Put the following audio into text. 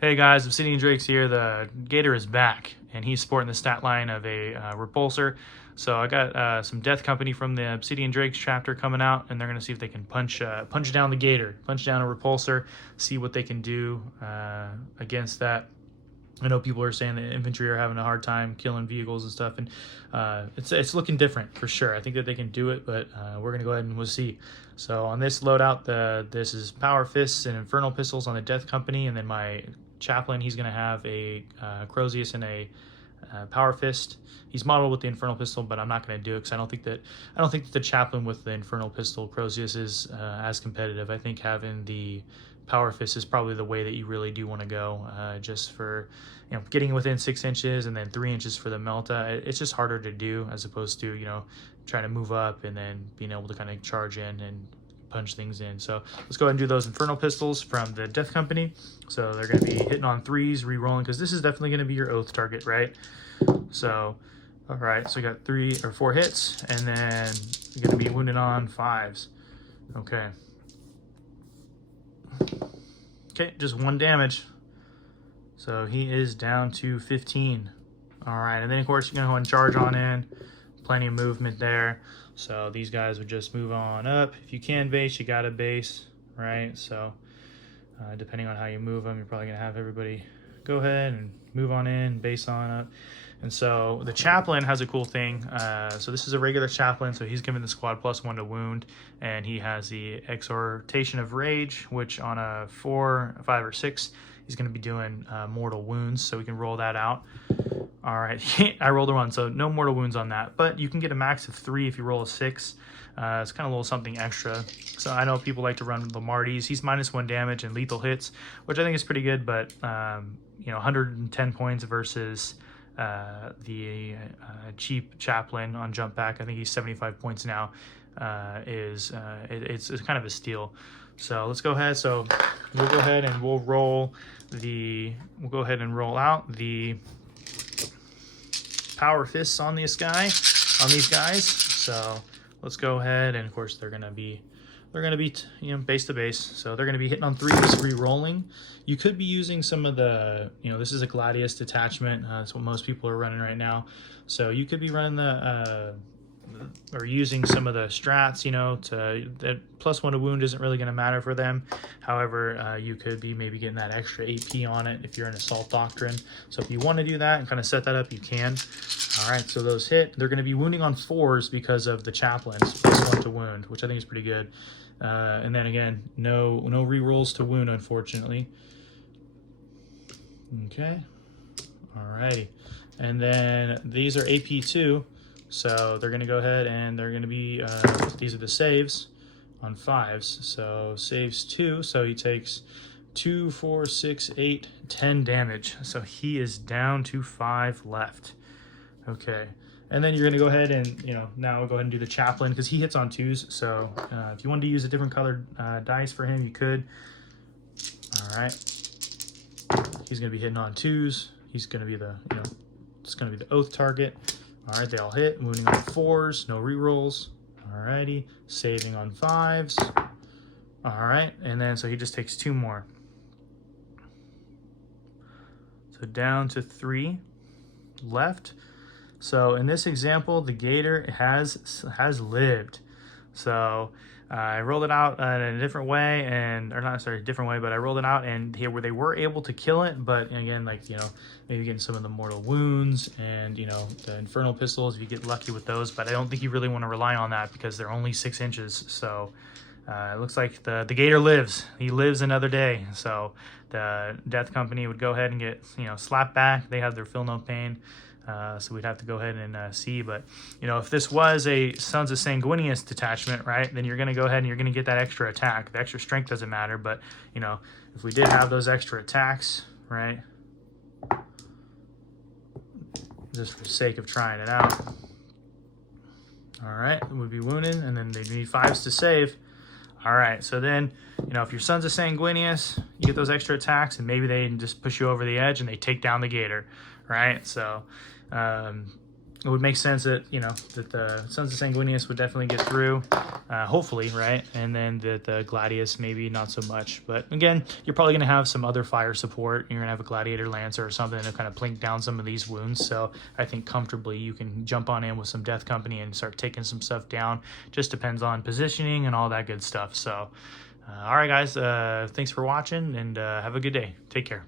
Hey guys, Obsidian Drake's here. The Gator is back, and he's sporting the stat line of a Repulsor. So I got some Death Company from the Obsidian Drake's chapter coming out, and they're going to see if they can punch down the Gator, punch down a Repulsor, see what they can do against that. I know people are saying that infantry are having a hard time killing vehicles and stuff, and it's looking different for sure. I think that they can do it, but we're gonna go ahead and we'll see. So on this loadout, this is Power Fists and Infernal Pistols on the Death Company, and then my Chaplain, he's gonna have a Crozius and a Power Fist. He's modeled with the Infernal Pistol, but I'm not going to do it because I don't think that the Chaplain with the Infernal Pistol Crozius is as competitive. I think having the Power Fist is probably the way that you really do want to go, just for getting within 6 inches and then 3 inches for the Melta. It's just harder to do as opposed to trying to move up and then being able to kind of charge in and punch things in. So let's go ahead and do those Infernal Pistols from the Death Company. So they're going to be hitting on 3s, re-rolling, because this is definitely going to be your oath target, right? So all right, so we got 3 or 4 hits, and then you're going to be wounded on 5s. Okay, just 1 damage. So he is down to 15. All right, and then of course you're going to go and charge on in. Plenty of movement there. So these guys would just move on up. If you can base, you got to base, right? So depending on how you move them, you're probably going to have everybody go ahead and move on in, base on up. And so the Chaplain has a cool thing. So this is a regular Chaplain, so he's given the squad +1 to wound, and he has the Exhortation of Rage, which on a 4, 5, or 6, he's going to be doing mortal wounds, so we can roll that out. All right, I rolled a 1, so no mortal wounds on that, but you can get a max of 3 if you roll a 6. It's kind of a little something extra. So I know people like to run the Martys. He's -1 damage and lethal hits, which I think is pretty good, but 110 points versus the cheap Chaplain on jump back. I think he's 75 points now. It's kind of a steal. So let's go ahead. So we'll go ahead and we'll roll out the Power Fists on these guys. So let's go ahead, and of course they're gonna be base to base, so they're gonna be hitting on 3s, re-rolling. You could be using some of the this is a Gladius detachment. That's what most people are running right now. So you could be running the or using some of the strats, to that +1 to wound isn't really going to matter for them. However, you could be maybe getting that extra AP on it if you're in Assault Doctrine. So if you want to do that and kind of set that up, you can. All right, so those hit. They're going to be wounding on 4s because of the Chaplains, +1 to wound, which I think is pretty good. And then again, no re-rolls to wound, unfortunately. Okay, all righty. And then these are AP2. So they're going to go ahead and they're going to be, these are the saves on 5s. So saves 2, so he takes 2, 4, 6, 8, 10 damage. So he is down to 5 left. Okay. And then you're going to go ahead and, now we'll go ahead and do the Chaplain because he hits on 2s. So if you wanted to use a different colored dice for him, you could. All right. He's going to be hitting on 2s. He's going to be the, it's going to be the oath target. All right, they all hit. Wounding on 4s, no rerolls. All righty, saving on 5s. All right, and then so he just takes 2 more. So down to 3 left. So in this example, the Gator has lived. So I rolled it out in a different way, or not necessarily a different way, but I rolled it out, and here where they were able to kill it, but again, maybe getting some of the mortal wounds and the Infernal Pistols if you get lucky with those. But I don't think you really want to rely on that because they're only 6 inches. So it looks like the Gator lives. He lives another day. So the Death Company would go ahead and get slapped back. They have their Feel No Pain. So we'd have to go ahead and see. But, if this was a Sons of Sanguinius detachment, right, then you're going to go ahead and you're going to get that extra attack. The extra strength doesn't matter. But, if we did have those extra attacks, right, just for the sake of trying it out. All right, it would be wounded, and then they need 5s to save. All right, so then, if you're Sons of Sanguinius, you get those extra attacks, and maybe they just push you over the edge and they take down the Gator, right? So it would make sense that, you know, that the Sons of Sanguinius would definitely get through, hopefully, right? And then that the Gladius maybe not so much. But again, you're probably going to have some other fire support. You're going to have a Gladiator Lancer or something to kind of plink down some of these wounds. So I think comfortably you can jump on in with some Death Company and start taking some stuff down. Just depends on positioning and all that good stuff. So, all right, guys, thanks for watching, and have a good day. Take care.